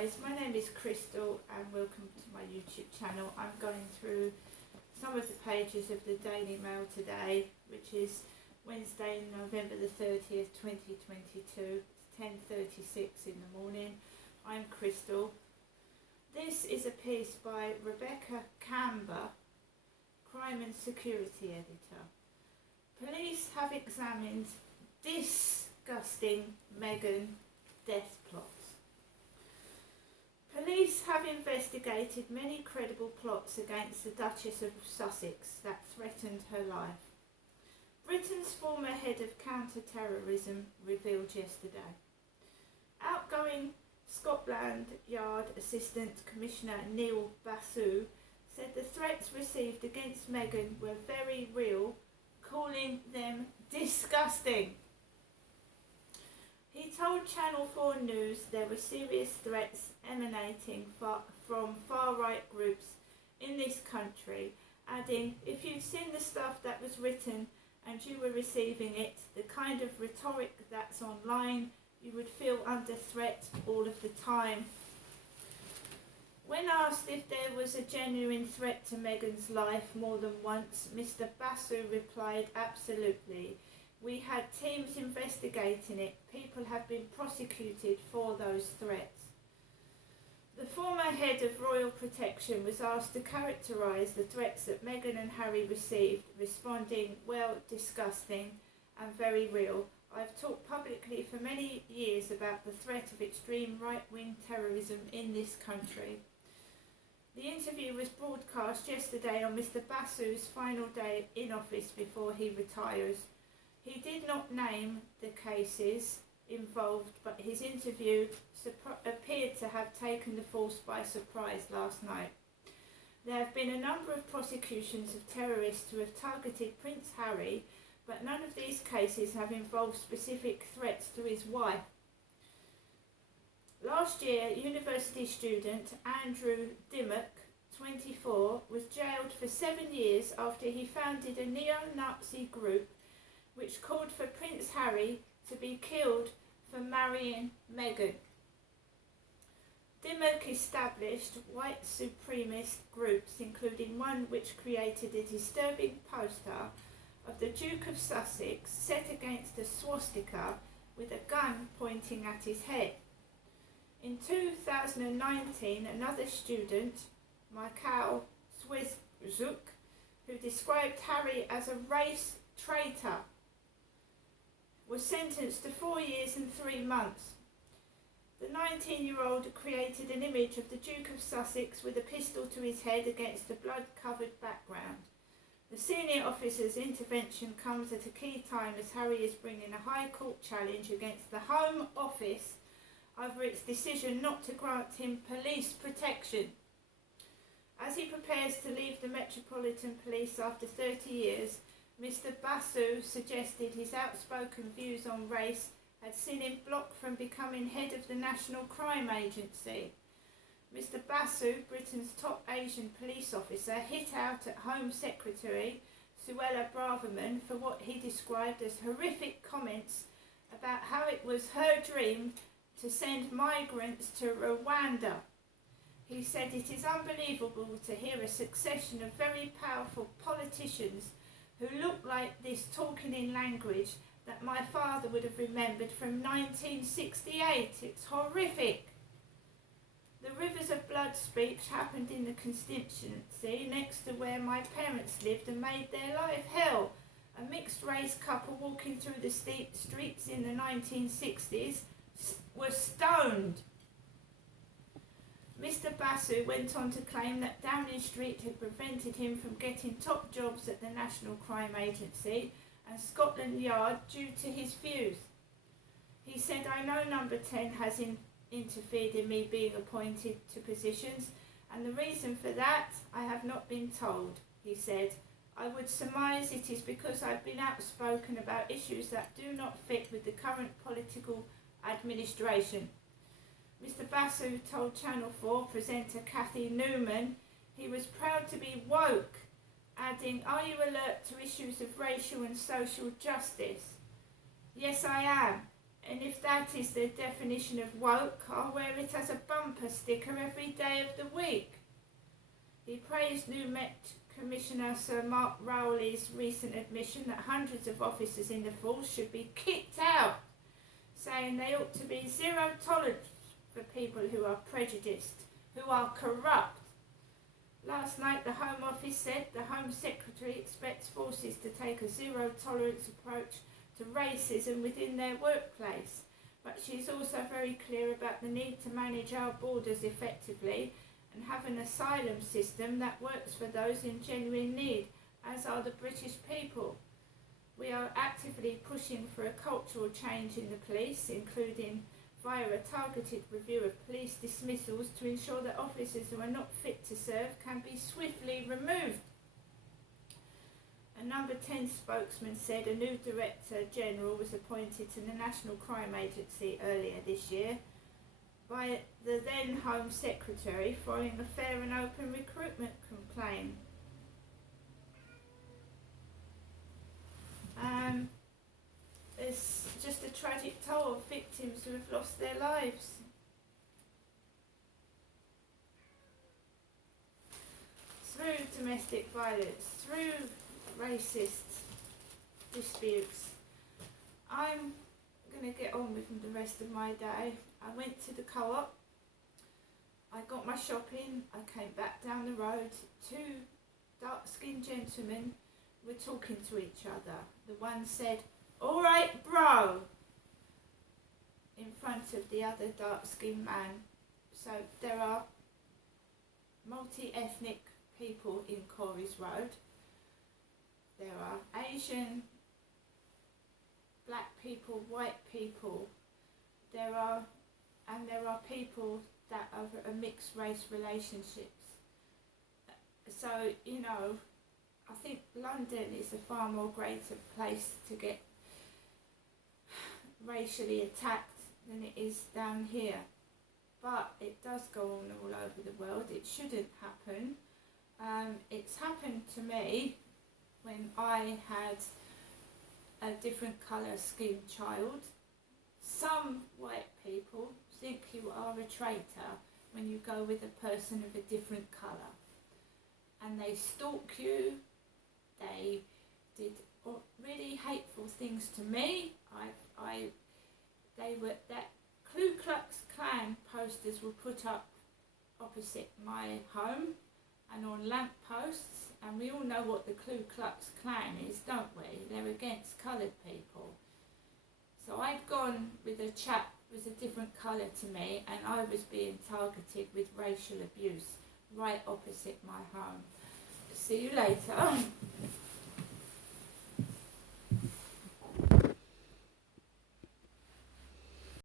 guys, my name is Crystal and welcome to my YouTube channel. I'm going through some of the pages of the Daily Mail today, which is Wednesday, November the 30th, 2022. It's 10:36 in the morning. I'm Crystal. This is a piece by Rebecca Camber, Crime and Security Editor. Police have examined disgusting Meghan death plots. Police have investigated many credible plots against the Duchess of Sussex that threatened her life. Britain's former head of counter-terrorism revealed yesterday. Outgoing Scotland Yard Assistant Commissioner Neil Basu said the threats received against Meghan were very real, calling them disgusting. He told Channel 4 News there were serious threats emanating from far-right groups in this country, adding, if you'd seen the stuff that was written and you were receiving it, the kind of rhetoric that's online, you would feel under threat all of the time. When asked if there was a genuine threat to Meghan's life more than once, Mr. Basu replied, absolutely. We had teams investigating it. People have been prosecuted for those threats. The former head of Royal Protection was asked to characterise the threats that Meghan and Harry received, responding, well, disgusting and very real. I've talked publicly for many years about the threat of extreme right-wing terrorism in this country. The interview was broadcast yesterday on Mr. Basu's final day in office before he retires. He did not name the cases involved, but his interview appeared to have taken the force by surprise last night. There have been a number of prosecutions of terrorists who have targeted Prince Harry, but none of these cases have involved specific threats to his wife. Last year, university student Andrew Dimmock, 24, was jailed for 7 years after he founded a neo-Nazi group which called for Prince Harry to be killed for marrying Meghan. Dimmock established white supremacist groups, including one which created a disturbing poster of the Duke of Sussex set against a swastika with a gun pointing at his head. In 2019, another student, Michael Swizuk, who described Harry as a race traitor, was sentenced to 4 years and 3 months. The 19-year-old created an image of the Duke of Sussex with a pistol to his head against a blood-covered background. The senior officer's intervention comes at a key time as Harry is bringing a High Court challenge against the Home Office over its decision not to grant him police protection. As he prepares to leave the Metropolitan Police after 30 years, Mr. Basu suggested his outspoken views on race had seen him blocked from becoming head of the National Crime Agency. Mr. Basu, Britain's top Asian police officer, hit out at Home Secretary Suella Braverman for what he described as horrific comments about how it was her dream to send migrants to Rwanda. He said it is unbelievable to hear a succession of very powerful politicians who look like this talking in language that my father would have remembered from 1968. It's horrific. The Rivers of Blood speech happened in the constituency next to where my parents lived and made their life hell. A mixed-race couple walking through the streets in the 1960s were stoned. Mr. Basu went on to claim that Downing Street had prevented him from getting top jobs at the National Crime Agency and Scotland Yard due to his views. He said, I know Number 10 has interfered in me being appointed to positions, and the reason for that I have not been told. He said, I would surmise it is because I've been outspoken about issues that do not fit with the current political administration. Mr. Basu told Channel 4 presenter Cathy Newman he was proud to be woke, adding, are you alert to issues of racial and social justice? Yes, I am. And if that is the definition of woke, I'll wear it as a bumper sticker every day of the week. He praised new Met Commissioner Sir Mark Rowley's recent admission that hundreds of officers in the force should be kicked out, saying they ought to be zero tolerance for people who are prejudiced, who are corrupt. Last night the Home Office said the Home Secretary expects forces to take a zero tolerance approach to racism within their workplace, but she's also very clear about the need to manage our borders effectively and have an asylum system that works for those in genuine need, as are the British people. We are actively pushing for a cultural change in the police, including via a targeted review of police dismissals to ensure that officers who are not fit to serve can be swiftly removed. A Number 10 spokesman said a new Director General was appointed to the National Crime Agency earlier this year by the then Home Secretary following a fair and open recruitment campaign. It's just a tragic toll of victims who have lost their lives. Through domestic violence, through racist disputes, I'm going to get on with the rest of my day. I went to the co-op, I got my shopping, I came back down the road. Two dark-skinned gentlemen were talking to each other. The one said, "All right, bro," in front of the other dark-skinned man. So there are multi-ethnic people in Corries Road. There are Asian, black people, white people. There are people that are mixed race relationships. So, you know, I think London is a far more greater place to get racially attacked than it is down here. But it does go on all over the world. It shouldn't happen. It's happened to me when I had a different colour skinned child. Some white people think you are a traitor when you go with a person of a different colour. And they stalk you. They did really hateful things to me. That Ku Klux Klan posters were put up opposite my home and on lamp posts, and we all know what the Ku Klux Klan is, don't we? They're against coloured people. So I'd gone with a chap who was a different colour to me, and I was being targeted with racial abuse right opposite my home. See you later.